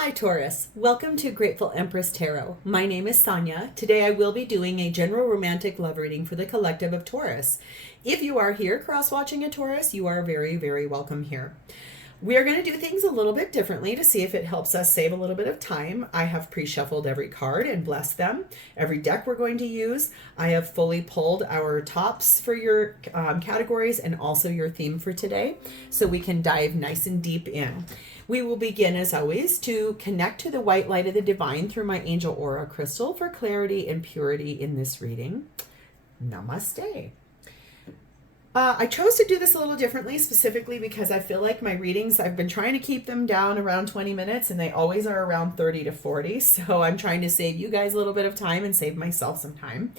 Hi Taurus, welcome to Grateful Empress Tarot. My name is Sonia. Today I will be doing a general romantic love reading for the collective of Taurus. If you are here cross-watching a Taurus, you are very, very welcome here. We are going to do things a little bit differently to see if it helps us save a little bit of time. I have pre-shuffled every card and blessed them. Every deck we're going to use. I have fully pulled our tops for your categories and also your theme for today, so we can dive nice and deep in. We will begin, as always, to connect to the white light of the divine through my angel aura crystal for clarity and purity in this reading. Namaste. I chose to do this a little differently, specifically because I feel like my readings, I've been trying to keep them down around 20 minutes, and they always are around 30 to 40. So I'm trying to save you guys a little bit of time and save myself some time.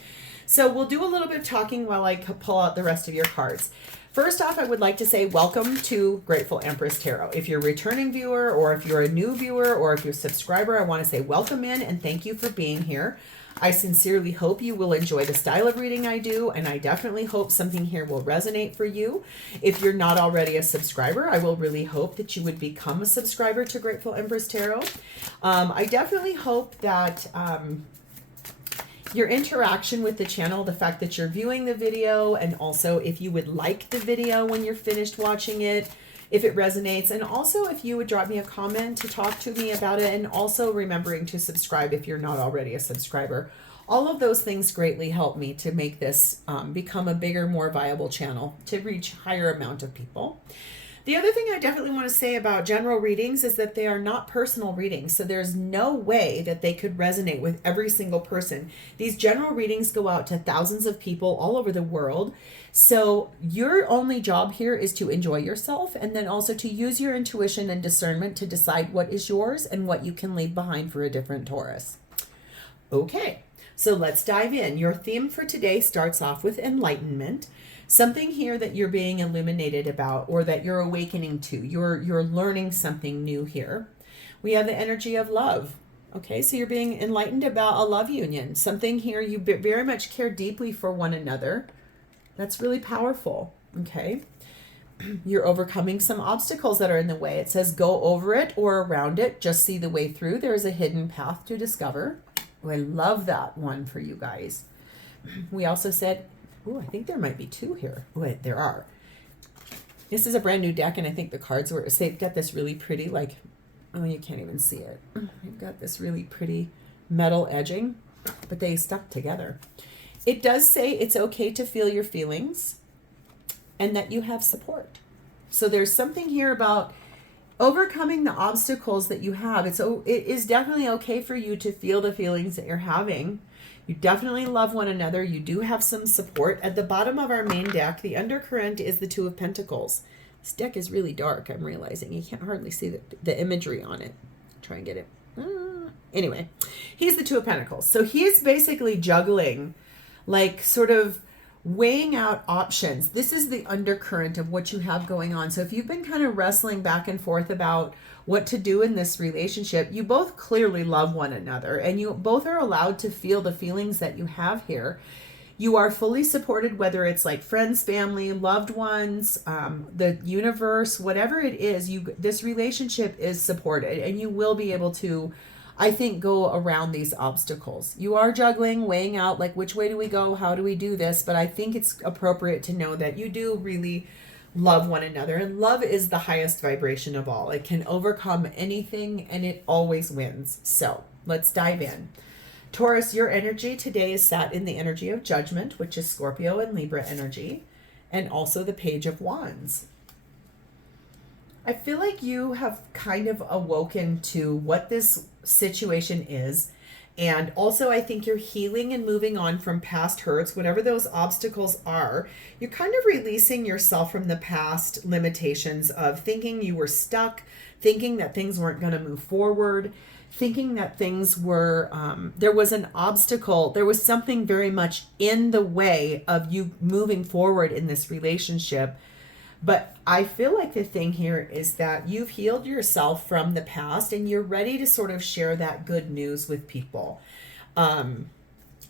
So we'll do a little bit of talking while I pull out the rest of your cards. First off, I would like to say welcome to Grateful Empress Tarot. If you're a returning viewer, or if you're a new viewer, or if you're a subscriber, I want to say welcome in and thank you for being here. I sincerely hope you will enjoy the style of reading I do, and I definitely hope something here will resonate for you. If you're not already a subscriber, I will really hope that you would become a subscriber to Grateful Empress Tarot. I definitely hope that your interaction with the channel, the fact that you're viewing the video, and also if you would like the video when you're finished watching it, if it resonates, and also if you would drop me a comment to talk to me about it, and also remembering to subscribe if you're not already a subscriber. All of those things greatly help me to make this become a bigger, more viable channel to reach higher amount of people. The other thing I definitely want to say about general readings is that they are not personal readings. So there's no way that they could resonate with every single person. These general readings go out to thousands of people all over the world. So your only job here is to enjoy yourself, and then also to use your intuition and discernment to decide what is yours and what you can leave behind for a different Taurus. Okay, so let's dive in. Your theme for today starts off with enlightenment. Something here that you're being illuminated about, or that you're awakening to. You're learning something new here. We have the energy of love. Okay, so you're being enlightened about a love union. Something here you very much care deeply for one another. That's really powerful. Okay, you're overcoming some obstacles that are in the way. It says go over it or around it. Just see the way through. There's a hidden path to discover. Oh, I love that one for you guys. We also said, oh, I think there might be two here. Wait, there are. This is a brand new deck, and I think the cards were, so they've got this really pretty, like, oh, you can't even see it. They've got this really pretty metal edging, but they stuck together. It does say it's okay to feel your feelings and that you have support. So there's something here about overcoming the obstacles that you have. It is definitely okay for you to feel the feelings that you're having. You definitely love one another. You do have some support. At the bottom of our main deck, the undercurrent is the Two of Pentacles. This deck is really dark, I'm realizing. You can't hardly see the imagery on it. Try and get it. Anyway, he's the Two of Pentacles. So he is basically juggling, like sort of weighing out options. This is the undercurrent of what you have going on. So if you've been kind of wrestling back and forth about what to do in this relationship, you both clearly love one another, and you both are allowed to feel the feelings that you have here. You are fully supported, whether it's like friends, family, loved ones, the universe, whatever it is, this relationship is supported, and you will be able to, I think, go around these obstacles. You are juggling, weighing out, like, which way do we go? How do we do this? But I think it's appropriate to know that you do really love one another, and love is the highest vibration of all. It can overcome anything, and it always wins. So let's dive in. Taurus, your energy today is sat in the energy of judgment, which is Scorpio and Libra energy, and also the Page of Wands. I feel like you have kind of awoken to what this situation is. And also, I think you're healing and moving on from past hurts, whatever those obstacles are. You're kind of releasing yourself from the past limitations of thinking you were stuck, thinking that things weren't going to move forward, thinking that things were, there was an obstacle. There was something very much in the way of you moving forward in this relationship. But I feel like the thing here is that you've healed yourself from the past, and you're ready to sort of share that good news with people.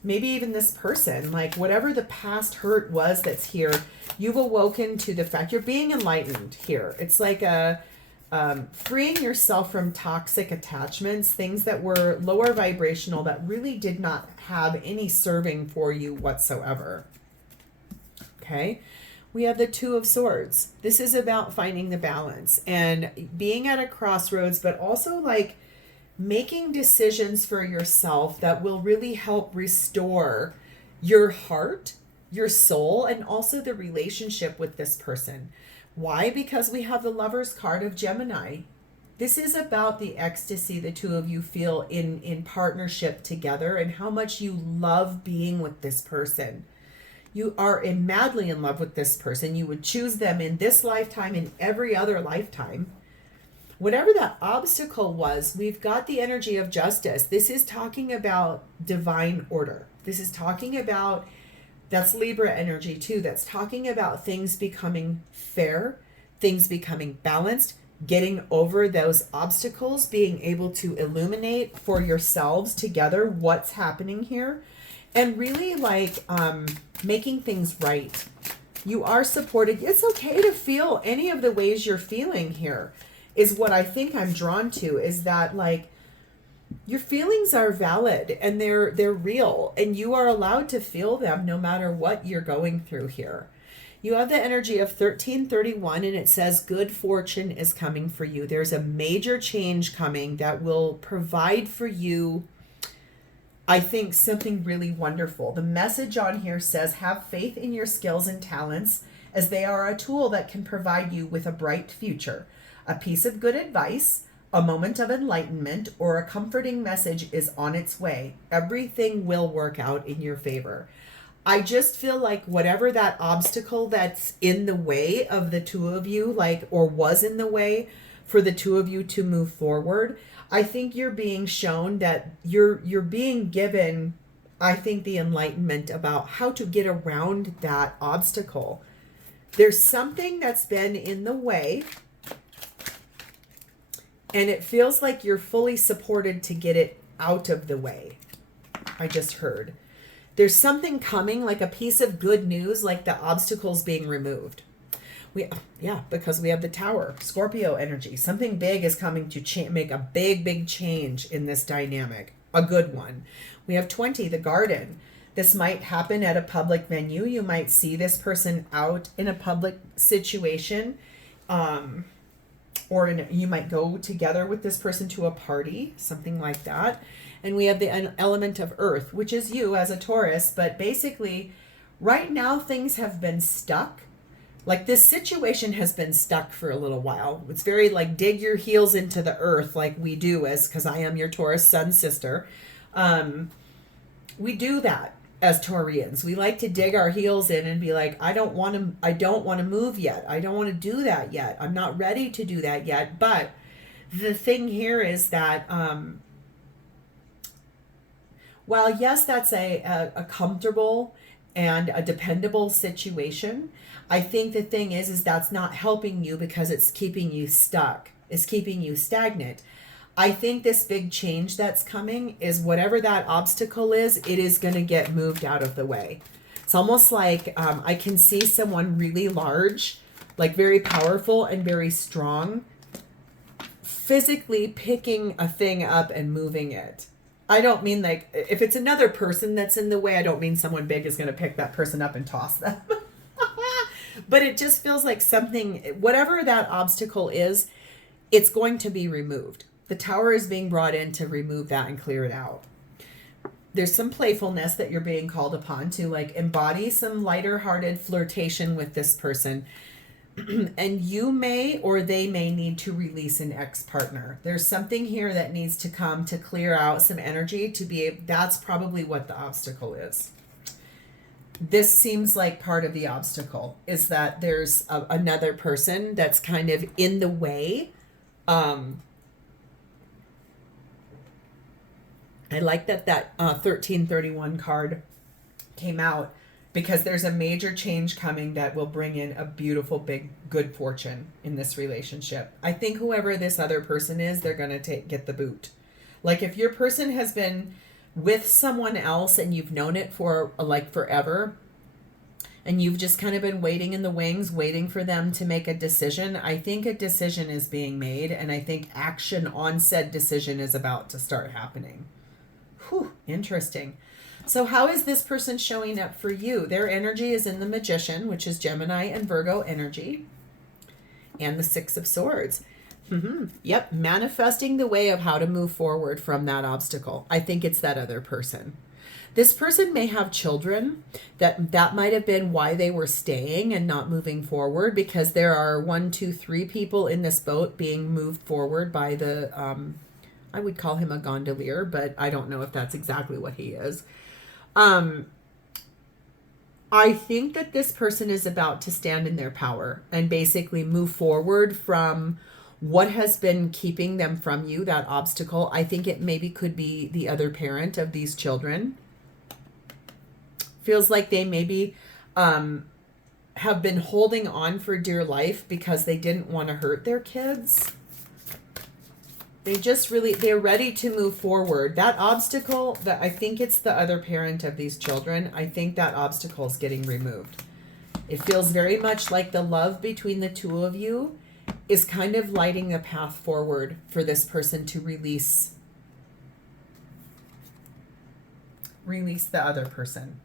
Maybe even this person, like whatever the past hurt was that's here, you've awoken to the fact you're being enlightened here. It's like freeing yourself from toxic attachments, things that were lower vibrational that really did not have any serving for you whatsoever. Okay. We have the Two of Swords. This is about finding the balance and being at a crossroads, but also like making decisions for yourself that will really help restore your heart, your soul, and also the relationship with this person. Why? Because we have the Lover's card of Gemini. This is about the ecstasy the two of you feel in partnership together and how much you love being with this person. You are madly in love with this person. You would choose them in this lifetime and every other lifetime. Whatever that obstacle was, we've got the energy of justice. This is talking about divine order. This is talking about, that's Libra energy too. That's talking about things becoming fair, things becoming balanced, getting over those obstacles, being able to illuminate for yourselves together what's happening here, and really like making things right. You are supported. It's okay to feel any of the ways you're feeling here, is what I think I'm drawn to, is that like your feelings are valid and they're real, and you are allowed to feel them no matter what you're going through here. You have the energy of 1331, and it says good fortune is coming for you. There's a major change coming that will provide for you, I think, something really wonderful. The message on here says, have faith in your skills and talents, as they are a tool that can provide you with a bright future. A piece of good advice, a moment of enlightenment, or a comforting message is on its way. Everything will work out in your favor. I just feel like whatever that obstacle that's in the way of the two of you, like, or was in the way for the two of you to move forward, I think you're being shown that you're being given, I think, the enlightenment about how to get around that obstacle. There's something that's been in the way, and it feels like you're fully supported to get it out of the way. I just heard. There's something coming, like a piece of good news, like the obstacles being removed. Because we have the Tower, Scorpio energy. Something big is coming to make a big change in this dynamic. A good one. We have 20, the Garden. This might happen at a public venue. You might see this person out in a public situation. You might go together with this person to a party, something like that. And we have the element of Earth, which is you as a Taurus. But basically, right now, things have been stuck. Like, this situation has been stuck for a little while. It's very like dig your heels into the earth, like we do, because I am your Taurus sun sister. We do that as Taurians. We like to dig our heels in and be like, I don't want to move yet. I don't want to do that yet. I'm not ready to do that yet. But the thing here is that, while yes, that's a comfortable and a dependable situation, I think the thing is that's not helping you because it's keeping you stuck. It's keeping you stagnant. I think this big change that's coming is whatever that obstacle is, it is going to get moved out of the way. It's almost like I can see someone really large, like very powerful and very strong, physically picking a thing up and moving it. I don't mean like, if it's another person that's in the way, I don't mean someone big is going to pick that person up and toss them. But it just feels like something, whatever that obstacle is, it's going to be removed. The Tower is being brought in to remove that and clear it out. There's some playfulness that you're being called upon to like embody some lighter-hearted flirtation with this person. And you may or they may need to release an ex-partner. There's something here that needs to come to clear out some energy to be able, that's probably what the obstacle is. This seems like part of the obstacle is that there's another person that's kind of in the way. I like that 1331 card came out because there's a major change coming that will bring in a beautiful, big, good fortune in this relationship. I think whoever this other person is, they're going to get the boot. Like if your person has been with someone else and you've known it for like forever, and you've just kind of been waiting in the wings, waiting for them to make a decision. I think a decision is being made, and I think action on said decision is about to start happening. Whew, interesting. So how is this person showing up for you? Their energy is in the Magician, which is Gemini and Virgo energy, and the Six of Swords. Yep, manifesting the way of how to move forward from that obstacle. I think it's that other person. This person may have children. That might have been why they were staying and not moving forward, because there are 1, 2, 3 people in this boat being moved forward by the, I would call him a gondolier, but I don't know if that's exactly what he is. I think that this person is about to stand in their power and basically move forward from what has been keeping them from you, that obstacle. I think it maybe could be the other parent of these children. Feels like they maybe have been holding on for dear life because they didn't want to hurt their kids. They're ready to move forward. That obstacle, that I think it's the other parent of these children. I think that obstacle is getting removed. It feels very much like the love between the two of you is kind of lighting a path forward for this person to release the other person.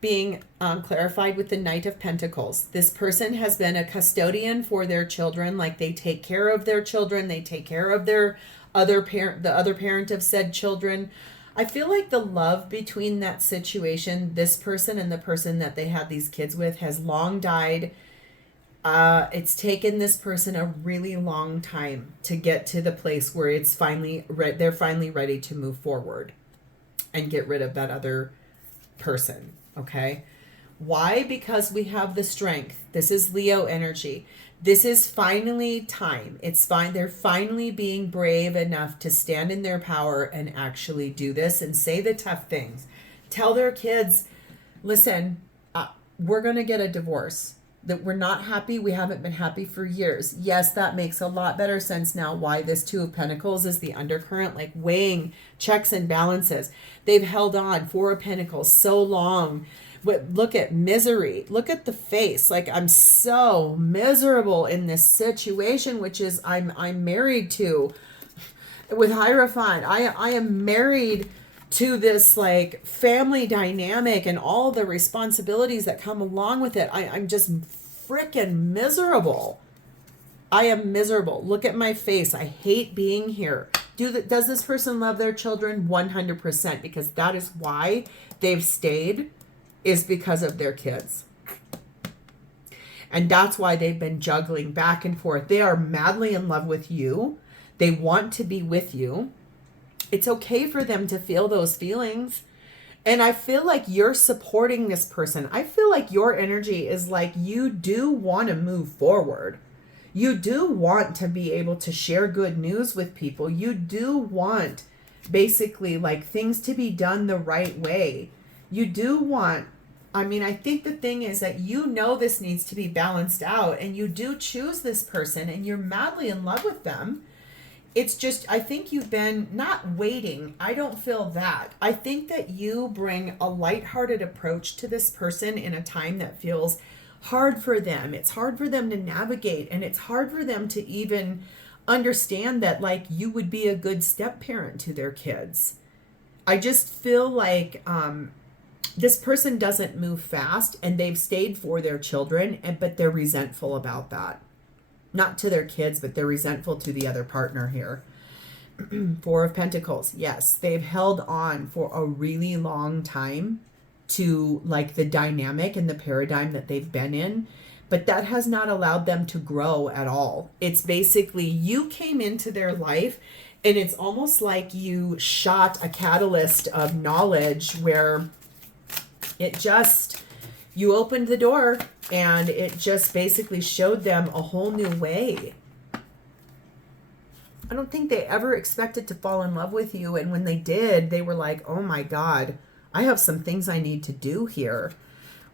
Being clarified with the Knight of Pentacles. This person has been a custodian for their children. Like, they take care of their children. They take care of their other parent, the other parent of said children. I feel like the love between that situation, this person and the person that they had these kids with, has long died. It's taken this person a really long time to get to the place where it's finally they're finally ready to move forward and get rid of that other person. Okay. Why? Because we have the Strength. This is Leo energy. This is finally time. It's fine. They're finally being brave enough to stand in their power and actually do this and say the tough things. Tell their kids, listen, we're going to get a divorce. That we're not happy. We haven't been happy for years. Yes, that makes a lot better sense now why this Two of Pentacles is the undercurrent, like weighing checks and balances. They've held on, Four of Pentacles, so long. But look at misery. Look at the face. Like, I'm so miserable in this situation, which is I'm married to, with Hierophant. I am married to this like family dynamic and all the responsibilities that come along with it. I'm just freaking miserable. I am miserable. Look at my face. I hate being here. Does this person love their children? 100%, because that is why they've stayed, is because of their kids. And that's why they've been juggling back and forth. They are madly in love with you. They want to be with you. It's okay for them to feel those feelings. And I feel like you're supporting this person. I feel like your energy is like, you do want to move forward. You do want to be able to share good news with people. You do want basically like things to be done the right way. You do want, I think the thing is that you know this needs to be balanced out, and you do choose this person and you're madly in love with them. It's just, I think you've been not waiting. I don't feel that. I think that you bring a lighthearted approach to this person in a time that feels hard for them. It's hard for them to navigate, and it's hard for them to even understand that like you would be a good step parent to their kids. I just feel like this person doesn't move fast, and they've stayed for their children, but they're resentful about that. Not to their kids, but they're resentful to the other partner here. Four of Pentacles. Yes, they've held on for a really long time to like the dynamic and the paradigm that they've been in, but that has not allowed them to grow at all. It's basically you came into their life, and it's almost like you shot a catalyst of knowledge where you opened the door and it just basically showed them a whole new way. I don't think they ever expected to fall in love with you. And when they did, they were like, oh my God, I have some things I need to do here.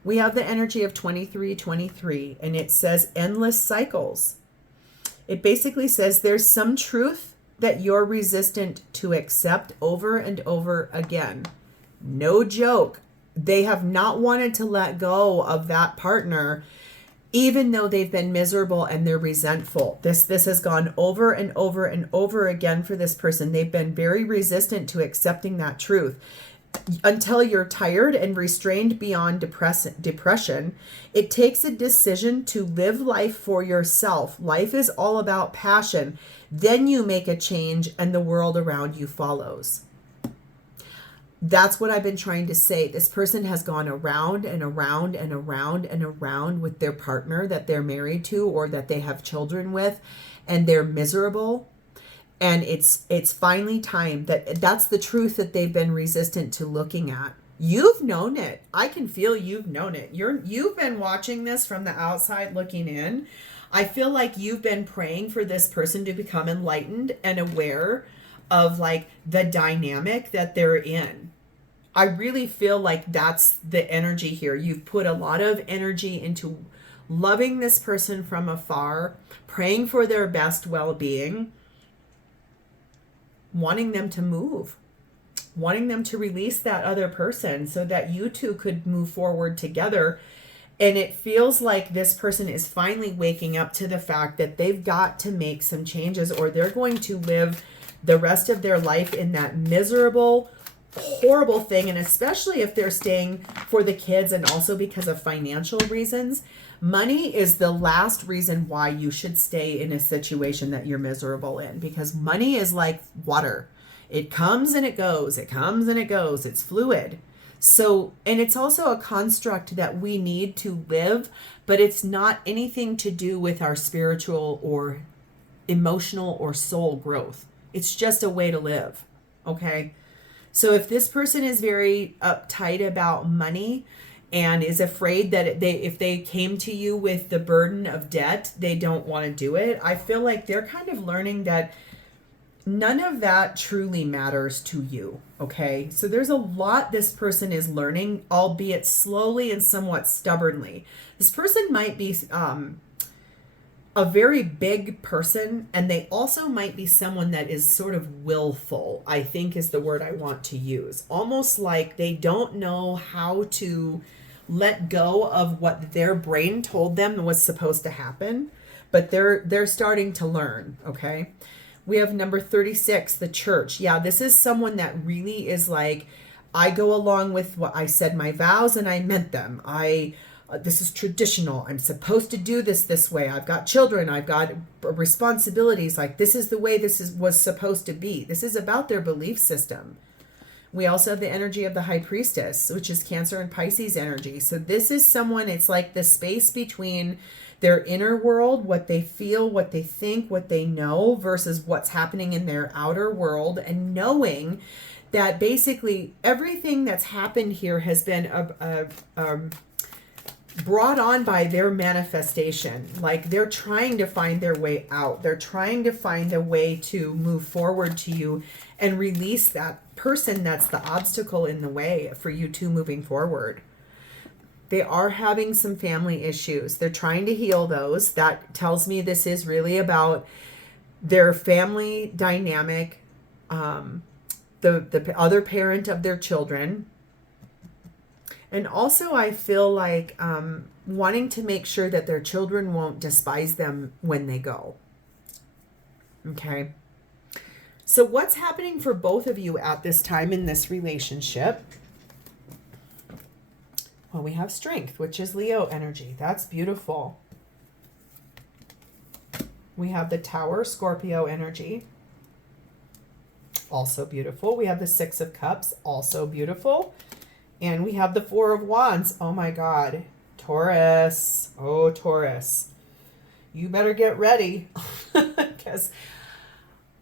We have the energy of 2323, and it says endless cycles. It basically says there's some truth that you're resistant to accept over and over again. No joke. they have not wanted to let go of that partner, even though they've been miserable and they're resentful. This has gone over and over and over again for this person. They've been very resistant to accepting that truth. Until you're tired and restrained beyond depression, it takes a decision to live life for yourself. Life is all about passion. Then you make a change and the world around you follows. That's what I've been trying to say. This person has gone around and around and around and around with their partner that they're married to or that they have children with, and they're miserable. And it's finally time that's the truth that they've been resistant to looking at. You've known it. I can feel you've known it. You've been watching this from the outside looking in. I feel like you've been praying for this person to become enlightened and aware of like the dynamic that they're in. I really feel like that's the energy here. You've put a lot of energy into loving this person from afar, praying for their best well-being, wanting them to move, wanting them to release that other person so that you two could move forward together. And it feels like this person is finally waking up to the fact that they've got to make some changes, or they're going to live the rest of their life in that miserable, horrible thing. And especially if they're staying for the kids and also because of financial reasons, money is the last reason why you should stay in a situation that you're miserable in, because money is like water. It comes and it goes. It comes and it goes. It's fluid. So, and it's also a construct that we need to live, but it's not anything to do with our spiritual or emotional or soul growth. It's just a way to live. Okay. So if this person is very uptight about money and is afraid that if they came to you with the burden of debt, they don't want to do it, I feel like they're kind of learning that none of that truly matters to you. Okay. So there's a lot this person is learning, albeit slowly and somewhat stubbornly. This person might be a very big person, and they also might be someone that is sort of willful, I think is the word I want to use. Almost like they don't know how to let go of what their brain told them was supposed to happen, but they're starting to learn. Okay. We have number 36, the church. Yeah, this is someone that really is like, I go along with what I said my vows and I meant them. This is traditional. I'm supposed to do this way. I've got children. I've got responsibilities. Like, this is the way was supposed to be. This is about their belief system. We also have the energy of the high priestess, which is Cancer and Pisces energy. So this is someone, it's like the space between their inner world, what they feel, what they think, what they know, versus what's happening in their outer world, and knowing that basically everything that's happened here has been brought on by their manifestation. Like, they're trying to find their way out. They're trying to find a way to move forward to you and release that person that's the obstacle in the way for you two moving forward. They are having some family issues. They're trying to heal those. That tells me this is really about their family dynamic, the other parent of their children. And also I feel like wanting to make sure that their children won't despise them when they go. Okay. So what's happening for both of you at this time in this relationship? Well, we have strength, which is Leo energy. That's beautiful. We have the Tower, Scorpio energy. Also beautiful. We have the Six of Cups, also beautiful. And we have the Four of Wands. Oh my God. Taurus. Oh, Taurus. You better get ready. Because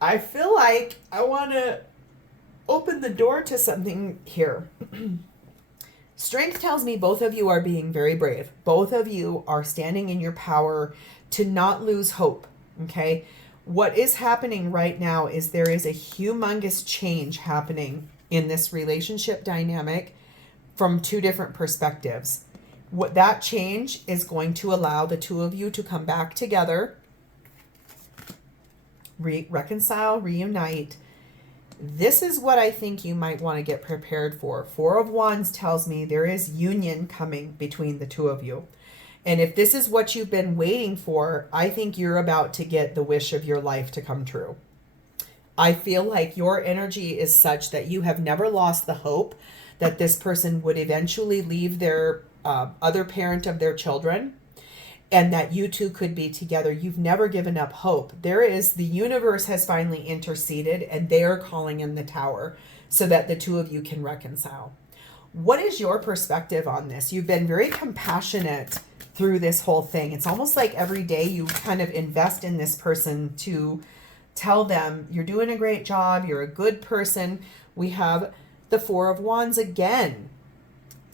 I feel like I want to open the door to something here. Strength tells me both of you are being very brave. Both of you are standing in your power to not lose hope. Okay. What is happening right now is there is a humongous change happening in this relationship dynamic from two different perspectives. What that change is going to allow the two of you to come back together, reconcile, reunite. This is what I think you might want to get prepared for. Four of Wands tells me there is union coming between the two of you. And if this is what you've been waiting for, I think you're about to get the wish of your life to come true. I feel like your energy is such that you have never lost the hope that this person would eventually leave their other parent of their children, and that you two could be together. You've never given up hope. The universe has finally interceded, and they are calling in the tower so that the two of you can reconcile. What is your perspective on this? You've been very compassionate through this whole thing. It's almost like every day you kind of invest in this person to tell them you're doing a great job, you're a good person. We have the Four of Wands again.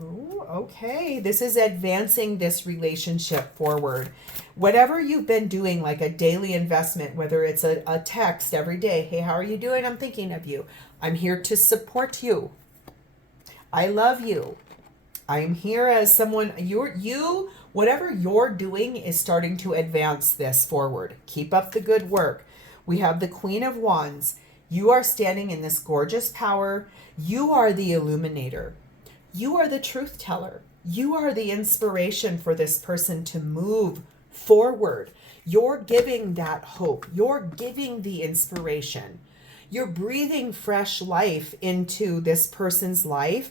Ooh, okay. This is advancing this relationship forward. Whatever you've been doing, like a daily investment, whether it's a text every day, hey, how are you doing? I'm thinking of you. I'm here to support you. I love you. I'm here as someone, whatever you're doing is starting to advance this forward. Keep up the good work. We have the Queen of Wands. You are standing in this gorgeous power. You are the illuminator. You are the truth teller. You are the inspiration for this person to move forward. You're giving that hope. You're giving the inspiration. You're breathing fresh life into this person's life,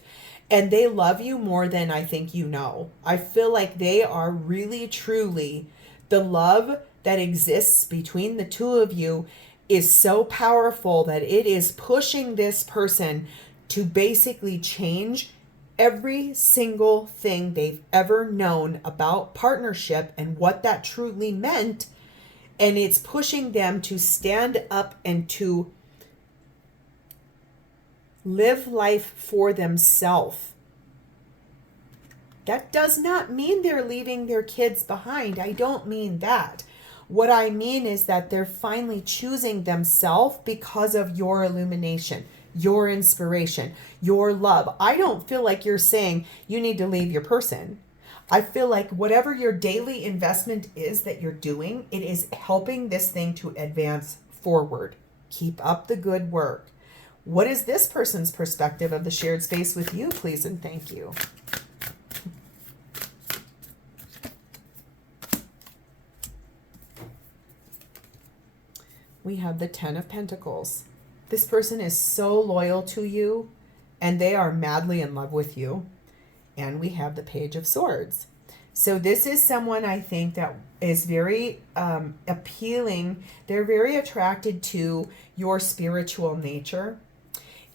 and they love you more than I think you know. I feel like they are really, truly, the love that exists between the two of you is so powerful that it is pushing this person to basically change every single thing they've ever known about partnership and what that truly meant. And it's pushing them to stand up and to live life for themselves. That does not mean they're leaving their kids behind. I don't mean that. What I mean is that they're finally choosing themselves because of your illumination, your inspiration, your love. I don't feel like you're saying you need to leave your person. I feel like whatever your daily investment is that you're doing, it is helping this thing to advance forward. Keep up the good work. What is this person's perspective of the shared space with you, please and thank you? We have the Ten of Pentacles. This person is so loyal to you, and they are madly in love with you. And we have the Page of Swords. So this is someone I think that is very appealing. They're very attracted to your spiritual nature.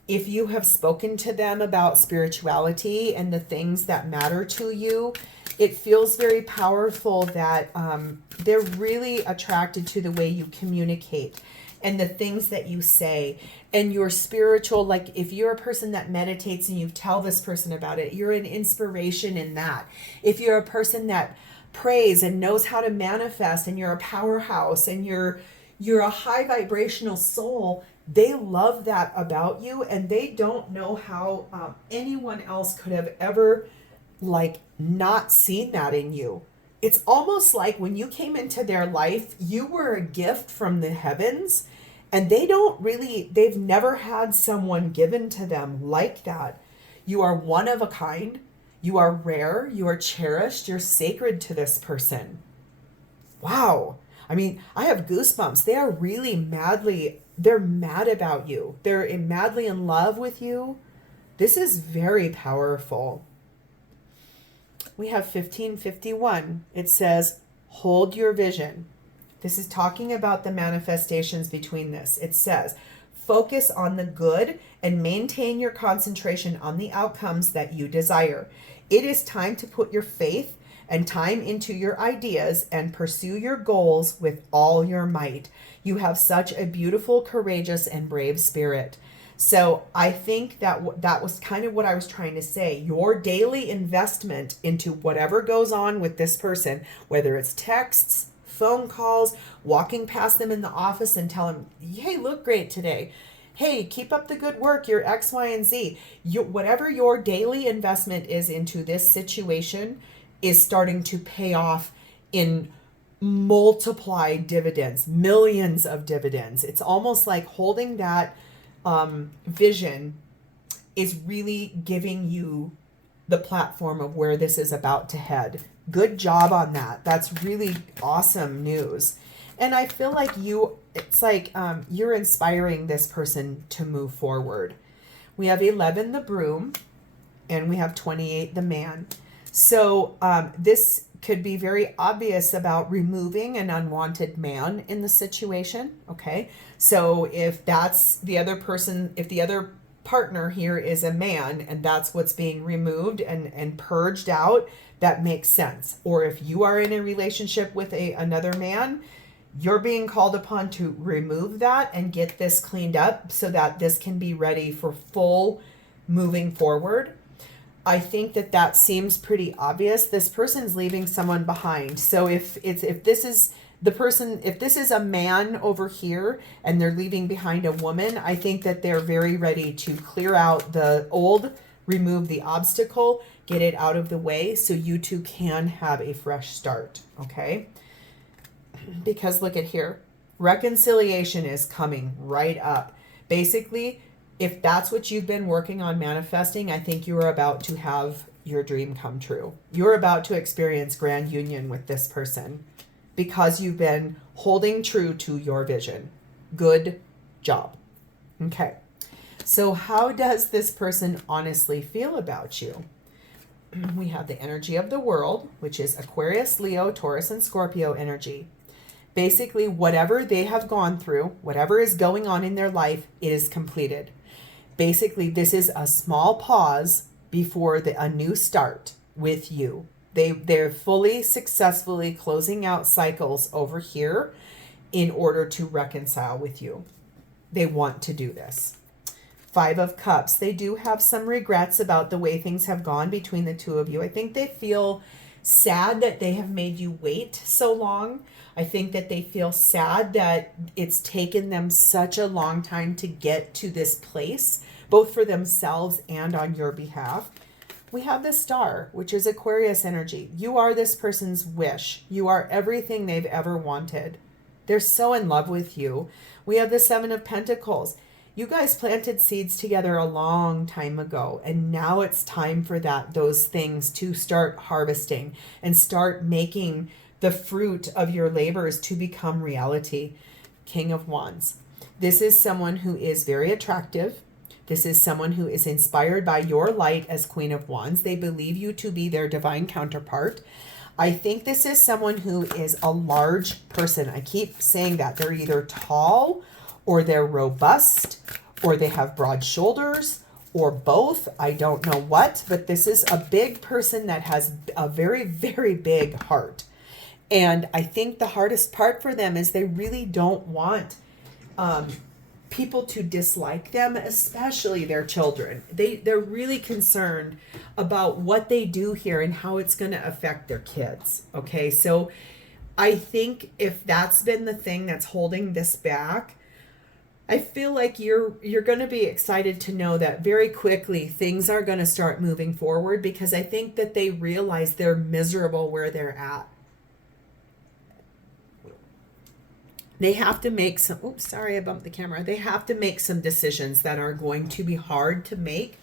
If you have spoken to them about spirituality and the things that matter to you, it feels very powerful that they're really attracted to the way you communicate and the things that you say and your spiritual, like if you're a person that meditates and you tell this person about it, you're an inspiration in that. If you're a person that prays and knows how to manifest and you're a powerhouse and you're a high vibrational soul, they love that about you, and they don't know how anyone else could have ever not seen that in you. It's almost like when you came into their life, you were a gift from the heavens, and they've never had someone given to them like that. You are one of a kind. You are rare. You are cherished. You're sacred to this person. Wow. I mean, I have goosebumps. They are really they're mad about you. They're madly in love with you. This is very powerful. We have 1551. It says, hold your vision. This is talking about the manifestations between this. It says, focus on the good and maintain your concentration on the outcomes that you desire. It is time to put your faith and time into your ideas and pursue your goals with all your might. You have such a beautiful, courageous, and brave spirit. So I think that was kind of what I was trying to say. Your daily investment into whatever goes on with this person, whether it's texts, phone calls, walking past them in the office and tell them, hey, look great today. Hey, keep up the good work. You're X, Y, and Z. Whatever your daily investment is into this situation is starting to pay off in multiplied dividends, millions of dividends. It's almost like holding that vision is really giving you the platform of where this is about to head. Good job on that. That's really awesome news. And I feel like it's like you're inspiring this person to move forward. We have 11, the broom, and we have 28, the man. So this could be very obvious about removing an unwanted man in the situation. Okay. So if that's the other person, if the other partner here is a man and that's what's being removed and purged out, that makes sense. Or if you are in a relationship with another man, you're being called upon to remove that and get this cleaned up so that this can be ready for full moving forward. I think that seems pretty obvious. This person's leaving someone behind. So if this is the person, if this is a man over here and they're leaving behind a woman, I think that they're very ready to clear out the old, remove the obstacle, get it out of the way so you two can have a fresh start. Okay. Because look at here, reconciliation is coming right up. Basically, if that's what you've been working on manifesting, I think you are about to have your dream come true. You're about to experience grand union with this person because you've been holding true to your vision. Good job. Okay. So how does this person honestly feel about you? We have the energy of the world, which is Aquarius, Leo, Taurus, and Scorpio energy. Basically, whatever they have gone through, whatever is going on in their life, it is completed. Basically, this is a small pause before a new start with you. They're fully successfully closing out cycles over here in order to reconcile with you. They want to do this. 5 of Cups. They do have some regrets about the way things have gone between the two of you. I think they feel sad that they have made you wait so long. I think that they feel sad that it's taken them such a long time to get to this place, both for themselves and on your behalf. We have the Star, which is Aquarius energy. You are this person's wish. You are everything they've ever wanted. They're so in love with you. We have the 7 of Pentacles. You guys planted seeds together a long time ago, and now it's time for those things to start harvesting and start making the fruit of your labors to become reality. King of Wands. This is someone who is very attractive. This is someone who is inspired by your light as Queen of Wands. They believe you to be their divine counterpart. I think this is someone who is a large person. I keep saying that. They're either tall or they're robust or they have broad shoulders or both. I don't know what, but this is a big person that has a very, very big heart. And I think the hardest part for them is they really don't want people to dislike them, especially their children. They're really concerned about what they do here and how it's going to affect their kids. Okay, so I think if that's been the thing that's holding this back, I feel like you're going to be excited to know that very quickly things are going to start moving forward, because I think that they realize they're miserable where they're at. They have to make some, oops, sorry, I bumped the camera. They have to make some decisions that are going to be hard to make.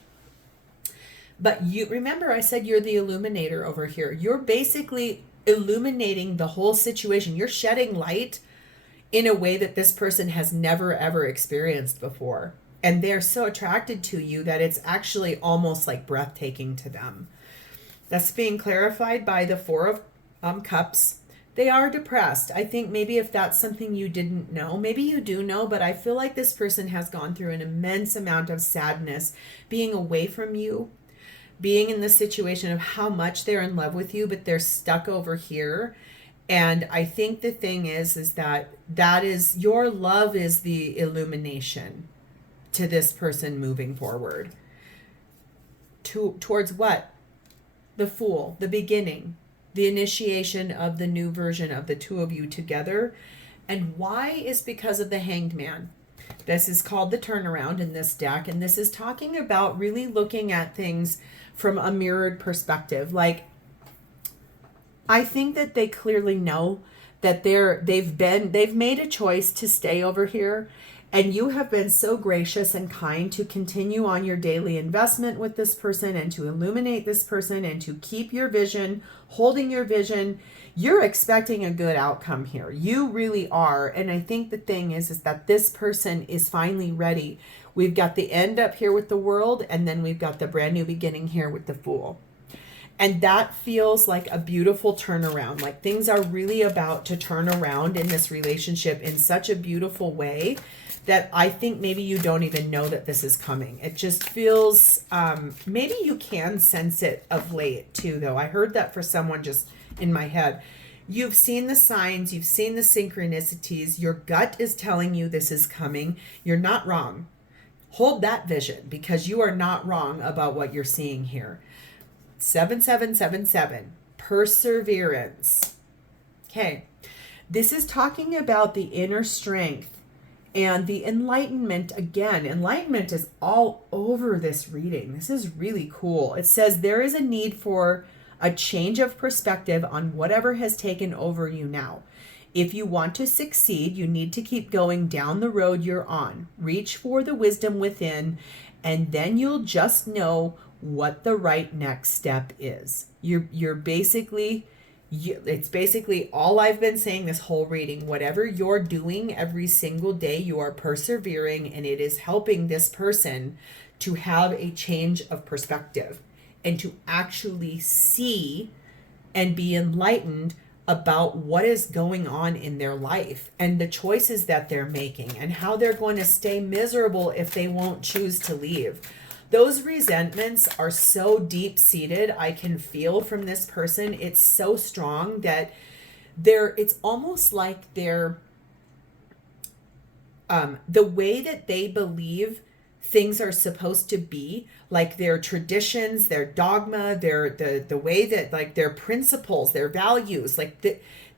But you remember I said you're the illuminator over here. You're basically illuminating the whole situation. You're shedding light in a way that this person has never, ever experienced before. And they're so attracted to you that it's actually almost like breathtaking to them. That's being clarified by the 4 of Cups. They are depressed. I think maybe if that's something you didn't know, maybe you do know, but I feel like this person has gone through an immense amount of sadness, being away from you, being in the situation of how much they're in love with you, but they're stuck over here. And I think the thing is that is your love is the illumination to this person moving forward. Towards what? The Fool, the beginning. The initiation of the new version of the two of you together. And why is because of the Hanged Man. This is called the turnaround in this deck. And this is talking about really looking at things from a mirrored perspective. Like, I think that they clearly know that they've made a choice to stay over here, and you have been so gracious and kind to continue on your daily investment with this person and to illuminate this person and to keep your vision, holding your vision. You're expecting a good outcome here. You really are. And I think the thing is that this person is finally ready. We've got the end up here with the World, and then we've got the brand new beginning here with the Fool. And that feels like a beautiful turnaround. Like things are really about to turn around in this relationship in such a beautiful way that I think maybe you don't even know that this is coming. It just feels, maybe you can sense it of late too, though. I heard that for someone just in my head. You've seen the signs, you've seen the synchronicities. Your gut is telling you this is coming. You're not wrong. Hold that vision, because you are not wrong about what you're seeing here. 7777, perseverance. Okay, this is talking about the inner strength and the enlightenment. Again, enlightenment is all over this reading. This is really cool. It says there is a need for a change of perspective on whatever has taken over you now. If you want to succeed, you need to keep going down the road you're on. Reach for the wisdom within, and then you'll just know what the right next step is. You're basically, it's basically all I've been saying this whole reading. Whatever you're doing every single day, you are persevering, and it is helping this person to have a change of perspective and to actually see and be enlightened about what is going on in their life and the choices that they're making and how they're going to stay miserable if they won't choose to leave. Those resentments are so deep-seated. I can feel from this person. It's so strong that it's almost like they're, the way that they believe things are supposed to be, like their traditions, their dogma, the way that, like, their principles, their values, like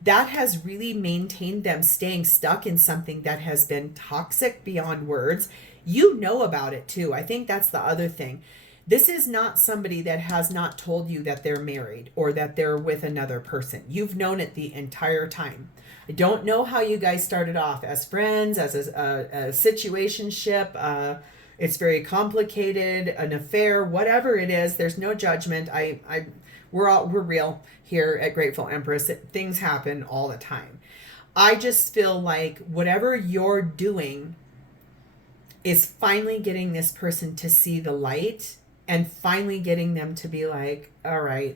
that has really maintained them staying stuck in something that has been toxic beyond words. You know about it too. I think that's the other thing. This is not somebody that has not told you that they're married or that they're with another person. You've known it the entire time. I don't know how you guys started off as friends, as a situationship. It's very complicated, an affair, whatever it is. There's no judgment. We're real here at Grateful Empress. Things happen all the time. I just feel like whatever you're doing is finally getting this person to see the light and finally getting them to be like, all right.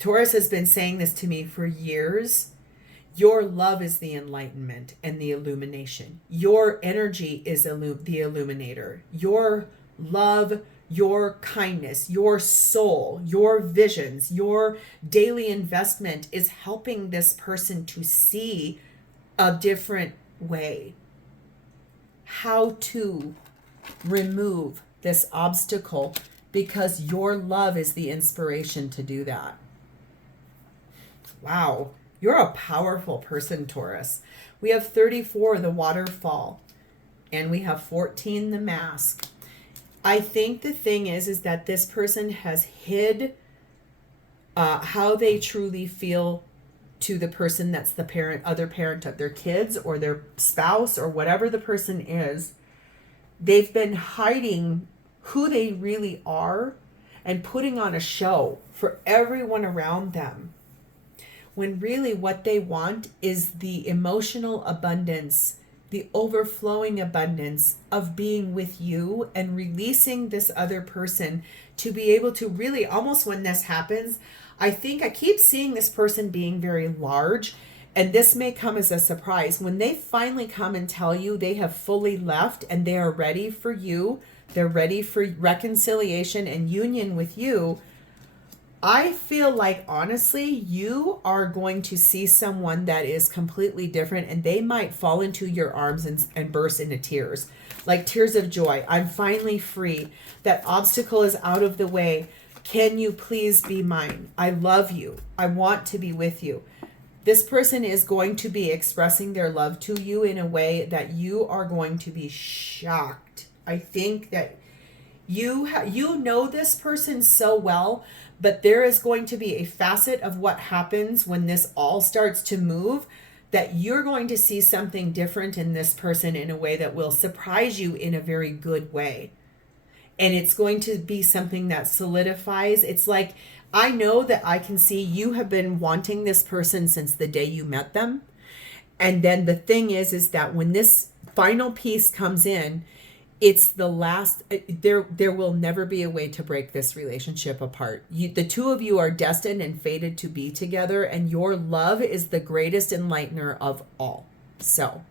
Taurus has been saying this to me for years. Your love is the enlightenment and the illumination. Your energy is the illuminator. Your love, your kindness, your soul, your visions, your daily investment is helping this person to see a different way. How to remove this obstacle, because your love is the inspiration to do that. Wow. You're a powerful person, Taurus. We have 34, the waterfall, and we have 14, the mask. I think the thing is that this person has hid how they truly feel to the person that's the other parent of their kids or their spouse or whatever the person is. They've been hiding who they really are and putting on a show for everyone around them, when really what they want is the emotional abundance, the overflowing abundance of being with you and releasing this other person to be able to really, almost when this happens, I think I keep seeing this person being very large, and this may come as a surprise. When they finally come and tell you they have fully left and they are ready for you, they're ready for reconciliation and union with you, I feel like, honestly, you are going to see someone that is completely different, and they might fall into your arms and burst into tears, like tears of joy. I'm finally free. That obstacle is out of the way. Can you please be mine? I love you. I want to be with you. This person is going to be expressing their love to you in a way that you are going to be shocked. I think that you know this person so well, But there is going to be a facet of what happens when this all starts to move, that you're going to see something different in this person in a way that will surprise you in a very good way. And it's going to be something that solidifies. It's like, I know that I can see you have been wanting this person since the day you met them. And then the thing is that when this final piece comes in, it's the last, there will never be a way to break this relationship apart. The two of you are destined and fated to be together, and your love is the greatest enlightener of all. So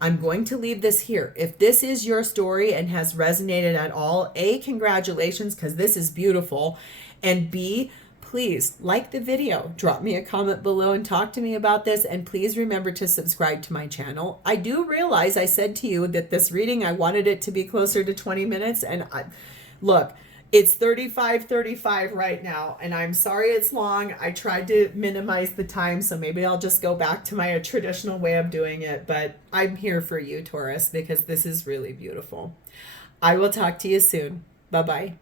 I'm going to leave this here. If this is your story and has resonated at all, A, congratulations, because this is beautiful. And B, please like the video, drop me a comment below and talk to me about this. And please remember to subscribe to my channel. I do realize I said to you that this reading, I wanted it to be closer to 20 minutes. And look, it's 35 right now. And I'm sorry it's long. I tried to minimize the time, so maybe I'll just go back to my traditional way of doing it. But I'm here for you, Taurus, because this is really beautiful. I will talk to you soon. Bye-bye.